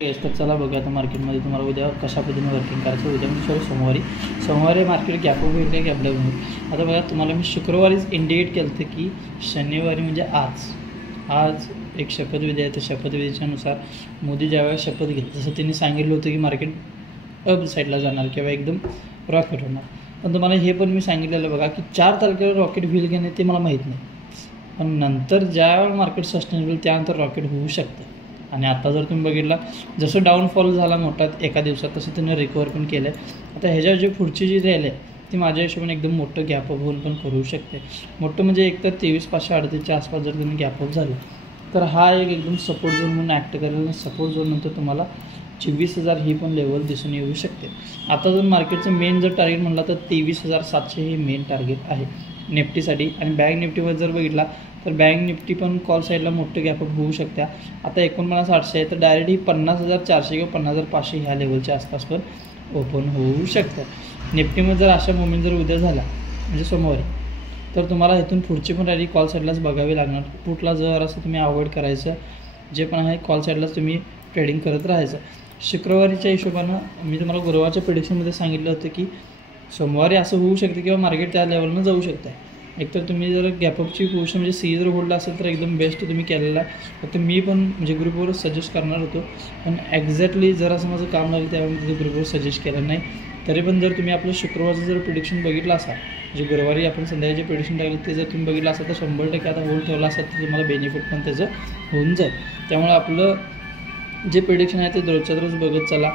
तर चला बघूया आता मार्केटमध्ये तुम्हाला उद्या कशा पद्धतीने वर्किंग करायचं. उद्या म्हणजे सोमवारी मार्केट गॅप अप होईल, गॅप डाऊन होईल. आता बघा, तुम्हाला मी शुक्रवारीच इंडिकेट केलं होतं की शनिवारी म्हणजे आज एक शपथविधी आहे. तर शपथविधीच्यानुसार मोदी ज्यावेळेस शपथ घेतली तसं त्यांनी सांगितलं होतं की मार्केट अप साईडला जाणार किंवा एकदम रॉकेट होणार. पण तुम्हाला हे पण मी सांगितलेलं बघा की 4 तारखेला रॉकेट होईल की नाही ते मला माहीत नाही, पण नंतर ज्यावेळेला मार्केट सस्टेनेबल होईल त्यानंतर रॉकेट होऊ शकतं. आणि आता जर तुम्ही बघितला जसं डाऊनफॉल झाला मोठा एका दिवसात तसं त्यानं रिकवर पण केलं आहे. आता ह्याच्यावर जी पुढची जी रॅली आहे ती माझ्या हिशोबाने एकदम मोठं गॅपअप होऊन पण करू शकते. मोठं म्हणजे एकतर 23,538च्या आसपास जर तुम्ही गॅपअप झालं तर हा एक एकदम सपोर्ट झोन म्हणून ॲक्ट करेल. सपोर्ट झोननंतर तुम्हाला 24,000 ही पण लेवल दिसून येऊ शकते. आता जर मार्केटचं मेन जर टार्गेट म्हणला तर 23,700 हे मेन टार्गेट आहे निफ्टीसाठी. आणि बँक निफ्टीवर जर बघितला तर बँक निफ्टी पण कॉल साईडला मोठं गॅपअप होऊ शकते. आता 49,800 आहे तर डायरेक्ट ही 50,400 किंवा 50,500 ह्या लेवलच्या आसपास पण ओपन होऊ शकतं. निफ्टीमध्ये जर अशा मुवमेंट जर उद्या झाला म्हणजे सोमवारी तर तुम्हाला इथून पुढची पण रॅली कॉल साईडलाच बघावी लागणार. पुटला जर असं तुम्ही अवॉइड करायचं, जे पण आहे कॉल साईडलाच तुम्ही ट्रेडिंग करत राहायचं. शुक्रवारीच्या हिशोबानं मी तुम्हाला गुरुवारच्या प्रेडिक्शनमध्ये सांगितलं होतं की सोमवारी असं होऊ शकतं किंवा मार्केट त्या लेवलनं जाऊ शकतं आहे. एकतर तुम्ही जर गॅपअपची पोझिशन म्हणजे सी जर होल्ड असेल तर एकदम बेस्ट तुम्ही केलेला आहे. फक्त मी पण म्हणजे ग्रुपवरच सजेस्ट करणार होतो, पण एक्झॅक्टली जर असं माझं काम लागलं त्यावेळी ग्रुपवर सजेस्ट केलं नाही. तरी पण जर तुम्ही आपलं शुक्रवारचं जर प्रिडिक्शन बघितलं असाल, म्हणजे गुरुवारी आपण संध्याकाळचे प्रिडिक्शन टाकलं ते जर तुम्ही बघितलं असाल तर 100% आता होल्ड ठेवला असाल तर तुम्हाला बेनिफिट पण त्याचं होऊन जाईल. त्यामुळे आपलं जे प्रिडिक्शन आहे ते रोजच्या रोज बघत चला.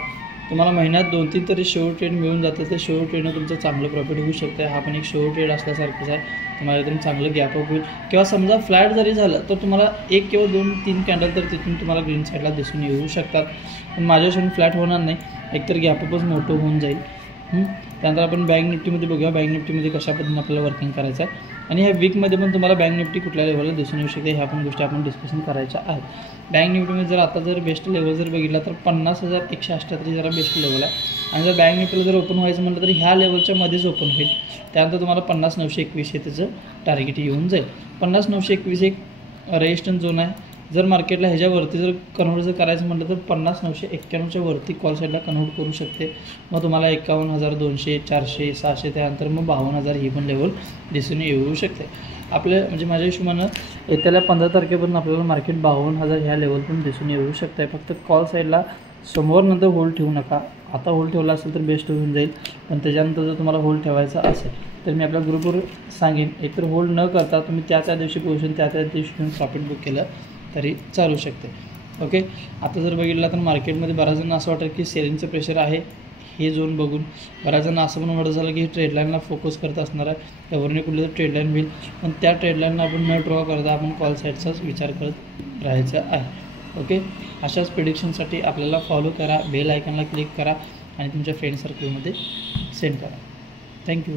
तुम्हाला महिन्यात 2-3 तरी शेअर ट्रेड मिळून जातं. ते शेअर ट्रेडनं तुमचं चांगलं प्रॉफिट होऊ शकतं. हा पण एक शेअर ट्रेड असल्यासारखंच आहे. तुम्हाला एकदम चांगलं गॅपअप होईल किंवा समजा फ्लॅट जरी झालं तर तुम्हाला 1 किंवा 2-3 कॅन्डल तर तिथून तुम्हाला ग्रीन साईडला दिसून येऊ शकतात. पण माझ्याशी फ्लॅट होणार नाही, एकतर गॅपअपच मोठं होऊन जाईल. त्यानंतर आपण बँक निफ्टीमध्ये बघूया बँक निफ्टीमध्ये कशा पद्धतीने आपल्याला वर्किंग करायचं आहे. आणि ह्या वीकमध्ये पण तुम्हाला बँक निफ्टी कुठल्या लेवलला दिसून येऊ शकते ह्या पण गोष्टी आपण डिस्कशन करायच्या आहेत. बँक निफ्टीमध्ये जर आता जर बेस्ट लेवल जर बघितला तर 50,178 जरा बेस्ट लेवल आहे. आणि जर बँक निफ्टीला जर ओपन व्हायचं म्हटलं तर ह्या लेवलच्या मध्येच ओपन होईल. त्यानंतर तुम्हाला 50,921 हे त्याचं टार्गेट येऊन जाईल. 50,921 एक रेजिस्टन्स झोन आहे. जर मार्केटला ह्याच्यावरती जर कन्व्हर्ट जर करायचं म्हटलं तर 50,991च्या वरती कॉल साईडला कन्व्हर्ट करू शकते. मग तुम्हाला 51,200, 400, 600 त्यानंतर मग 52,000 ही पण लेवल दिसून येऊ शकते. आपल्या म्हणजे माझ्या हिशोबानं येत्याला 15 तारखेपर्यंत आपल्याला मार्केट 52,000 ह्या लेवल पण दिसून येऊ शकतं आहे. फक्त कॉल साईडला सोमवारनंतर होल्ड ठेवू नका. आता होल्ड ठेवला असेल तर बेस्ट होऊन जाईल, पण त्याच्यानंतर जर तुम्हाला होल्ड ठेवायचा असेल तर मी आपल्या ग्रुपवर सांगेन एकतर होल्ड न करता तुम्ही त्या दिवशी पोझिशन त्या दिवशी घेऊन प्रॉफिट बुक केलं तरी चालू शकते. ओके. आता जर बघितलं तर मार्केटमध्ये बऱ्याच जण असं वाटतं की सेलिंगचं प्रेशर आहे हे झोन बघून. बऱ्याच जण असं पण वाटत झालं की ट्रेडलाईनला फोकस करत असणार आहे, त्यावरने कुठलं तर ट्रेडलाईन होईल, पण त्या ट्रेडलाईनला आपण न ड्रॉ करता आपण कॉल साईडचाच विचार करत राहायचं आहे. ओके. अशाच प्रिडिक्शनसाठी आपल्याला फॉलो करा, बेल आयकॉनला क्लिक करा आणि तुमच्या फ्रेंड सर्कलमध्ये सेंड करा. थँक्यू.